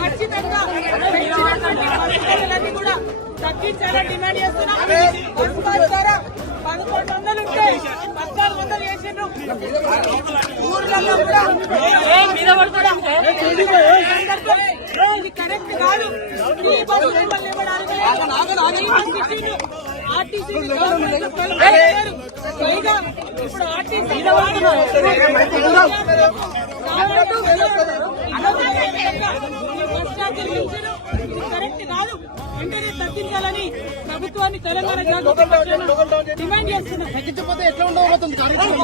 ఖచ్చితంగా పెన్షన్లన్నీ కూడా తగ్గించాలని డిమాండ్ చేస్తున్నాం. బస్ పాస్ ద్వారా 1100 ఉంటే 1400 చేసిండ్రు. ఊర్లలో కూడా ఇది కరెక్ట్ కాదు. ఈ బస్సు మిమ్మల్ని ఇవ్వడానికి ఆర్టీసీ ఇప్పుడు ఆర్టీసీ కరెక్ట్ కాదు. వెంటనే తగ్గించాలని ప్రభుత్వాన్ని తెలంగాణ డిమాండ్ చేస్తున్నాం. తగ్గించకపోతే ఎట్లా ఉండబోతుంది? తగ్గించే